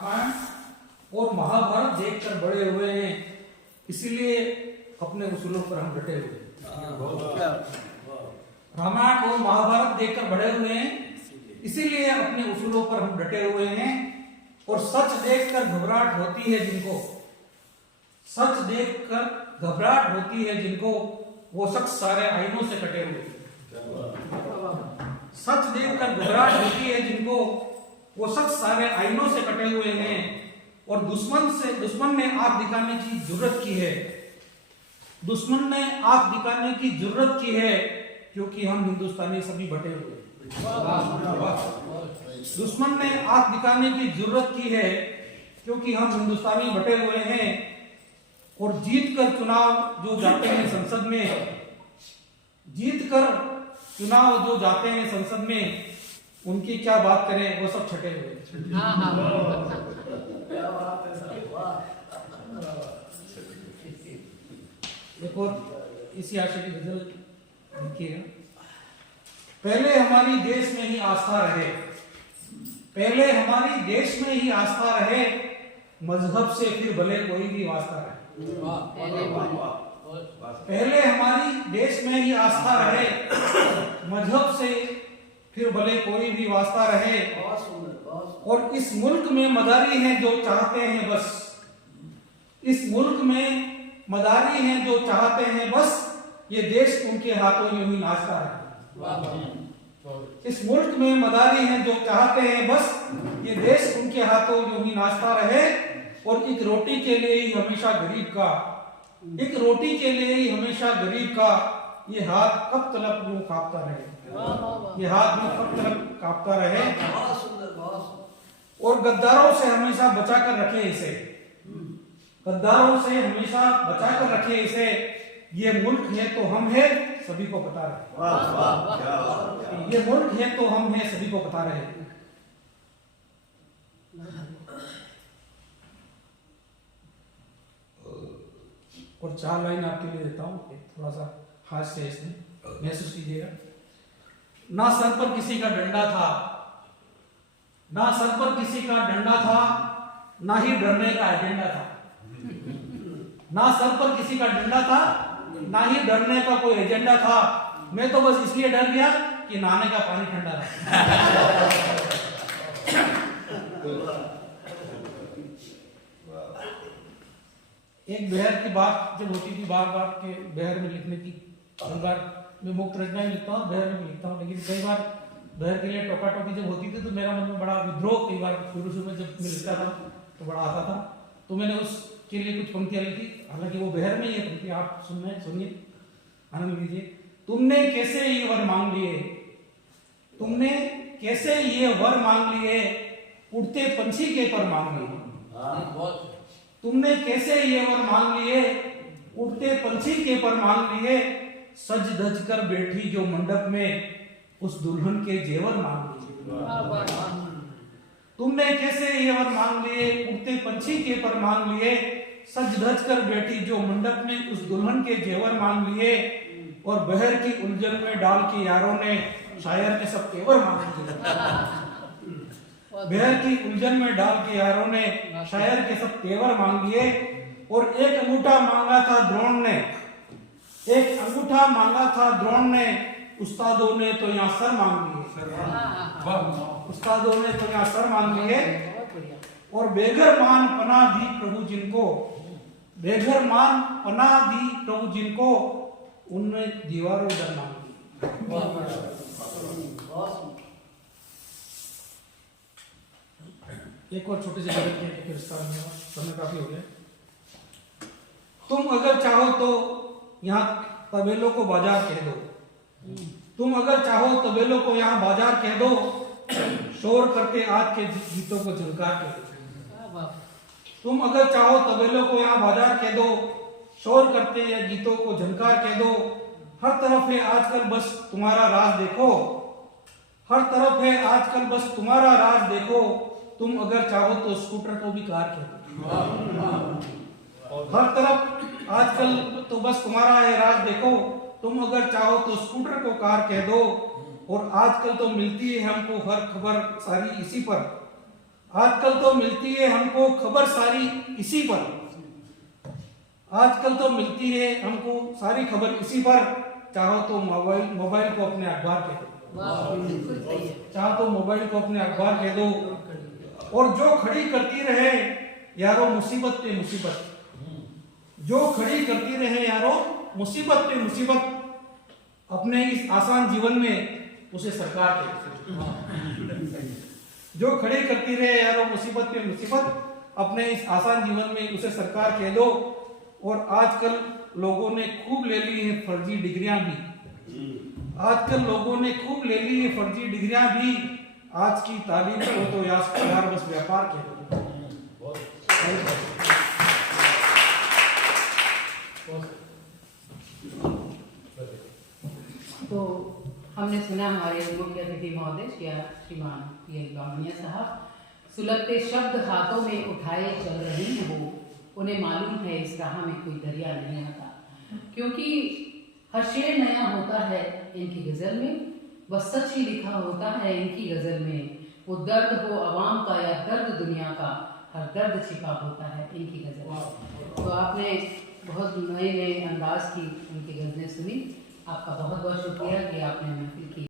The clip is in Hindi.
रामायण और महाभारत देखकर बड़े हुए हैं, इसीलिए अपने उसूलों पर हम डटे हुए हैं। रामायण और महाभारत देखकर बड़े हुए हैं, इसीलिए अपने उसूलों पर हम डटे हुए हैं। और सच देखकर घबराहट होती है जिनको, सच देखकर घबराहट होती है जिनको, वो शख्स सारे आईनों से कटे हुए हैं। सच देखकर घबराहट होती है जिनको, वो शख्स सारे आईनों से कटे हुए हैं। और दुश्मन ने आंख दिखाने की जरूरत की है, दुश्मन ने आंख दिखाने की जरूरत की है, क्योंकि हम हिंदुस्तानी सभी बटे हुए हैं। दुश्मन ने आंख दिखाने की जरूरत की है, क्योंकि हम हिंदुस्तानी बटे हुए हैं। और जीत कर चुनाव जो जाते हैं संसद में, जीत कर चुनाव जो जाते हैं संसद में, उनकी क्या बात करें, वो सब छटे हुए। एक और इसी आशय की गजल देखिएगा। पहले हमारी देश में ही आस्था रहे, पहले हमारी देश में ही आस्था रहे, मजहब से फिर भले कोई भी वास्ता रहे। पहले हमारी देश में ही आस्था रहे, मजहब से फिर भले कोई भी वास्ता रहे। और इस मुल्क में मदारी हैं जो चाहते हैं बस, इस मुल्क में मदारी हैं जो चाहते हैं बस, ये देश उनके हाथों यूं ही नाचता रहे। इस मुल्क में मदारी हैं जो चाहते हैं बस, ये देश उनके हाथों यूं ही नाचता रहे। और एक रोटी के लिए ही हमेशा गरीब का, एक रोटी के लिए ही हमेशा गरीब का, ये हाथ कब तलक यूं कांपता रहे, ये हाथ में कब तलक कांपता रहे। और गद्दारों से हमेशा बचा कर रखे इसे, गद्दारों से हमेशा बचा कर रखे इसे, ये मुल्क है तो हम है सभी को पता रहे, ये मुल्क है तो हम है सभी को पता रहे। और 4 लाइन आपके लिए देता हूं, थोड़ा सा हास्य है इसमें, महसूस कीजिएगा। ना सर पर किसी का डंडा था, ना सर पर किसी का डंडा था, ना ही डरने का एजेंडा था। ना सर पर किसी का डंडा था, ना ही डरने का कोई एजेंडा था। मैं तो बस इसलिए डर गया कि नहाने का पानी ठंडा था। एक बहर की बात जब होती थी, बार बार के बहर में लिखने की, हर बार मैं मुक्त रचनाएं लिखता हूँ, बहर में लिखता हूँ, लेकिन कई बार बहर के लिए टोका टोकी जब होती थी तो मेरा मन में बड़ा विद्रोह, कई बार शुरू में जब मैं लिखता था तो बड़ा आता था। तो मैंने उसके लिए कुछ पंक्तियां लिखी, हालांकि वो बहर में ही है पंक्ति, आप सुनिए, आनंद लीजिए। तुमने कैसे ये वर मांग लिए, तुमने कैसे ये वर मांग लिए, उड़ते पंछी के पर मांग लिए। तुमने कैसे ये वर मांग लिए, उड़ते पंछी के पर मांग लिए, सज धज कर बैठी जो मंडप में, उस दुल्हन के जेवर मांग लिए। तुमने कैसे ये वर मांग लिए, उड़ते पंछी के पर मांग लिए, सज धज कर बैठी जो मंडप में, उस दुल्हन के जेवर मांग लिए। और बहर की उलझन में डाल के यारों ने, शायर के सब तेवर मांग लिए। बहर की उलझन में डाल के यारों ने, शायर के सब तेवर मांग लिए। और एक अंगूठा मांगा था द्रोण ने, एक अंगूठा मांगा था द्रोण ने, उस्तादों ने तो यहाँ सर मांग लिए, उस्तादों ने तो यहाँ सर मांग लिए। और बेघर मान पनाह दी प्रभु जिनको, बेघर मान पनाह दी प्रभु जिनको, उनने दीवारों डर मांग ली। एक और छोटे से गजल के फिर समय काफी हो गया। तुम अगर चाहो तो यहाँ तबेलों को बाजार कह दो, तुम अगर चाहो तबेलों को यहाँ बाजार कह दो, शोर करते आज के गीतों को झनकार कह दो। तुम अगर चाहो तबेलों को यहाँ बाजार कह दो, शोर करते या गीतों को झनकार कह दो। हर तरफ है आजकल बस तुम्हारा राज देखो, हर तरफ है आजकल बस तुम्हारा राज देखो। तुम अगर चाहो तो स्कूटर को भी कार कह दो, हर तरफ आजकल तो बस तुम्हारा है राज देखो। तुम अगर चाहो तो स्कूटर को कार कह दो। और आजकल तो मिलती है हमको हर खबर सारी इसी पर, आजकल तो मिलती है हमको खबर सारी इसी पर, आजकल तो मिलती है हमको सारी खबर इसी पर। चाहो तो मोबाइल को अपने अखबार कह दो, चाहो तो मोबाइल को अपने अखबार कह दो, और जो खड़ी करती रहे यारो मुसीबत पे मुसीबत, जो खड़ी करती रहे यारो मुसीबत पे मुसीबत, अपने इस आसान जीवन में उसे सरकार के, जो खड़ी करती रहे यारो मुसीबत पे मुसीबत, अपने इस आसान जीवन में उसे सरकार कह दो। और आजकल लोगों ने खूब ले ली है फर्जी डिग्रियां भी, आजकल लोगों ने खूब ले ली है फर्जी डिग्रियां भी, आज की तालीम हो तो यार बस व्यापार कह दो। तो हमने सुना हमारे मुख्य अतिथि महोदय श्रीमान पीएल बामनिया साहब, सुलगते शब्द हाथों में उठाए चल रही हैं वो, उन्हें मालूम है इस राह में कोई दरिया नहीं आता, क्योंकि हर शेर नया होता है इनकी गज़ल में, वह सच ही लिखा होता है इनकी गज़ल में, वो दर्द हो अवाम का या दर्द दुनिया का, हर दर्द छिपा होता है इनकी गज़ल में। तो आपने बहुत नए नए अंदाज की उनकी गज़लें सुनी, आपका बहुत बहुत शुक्रिया कि आपने महफिल की।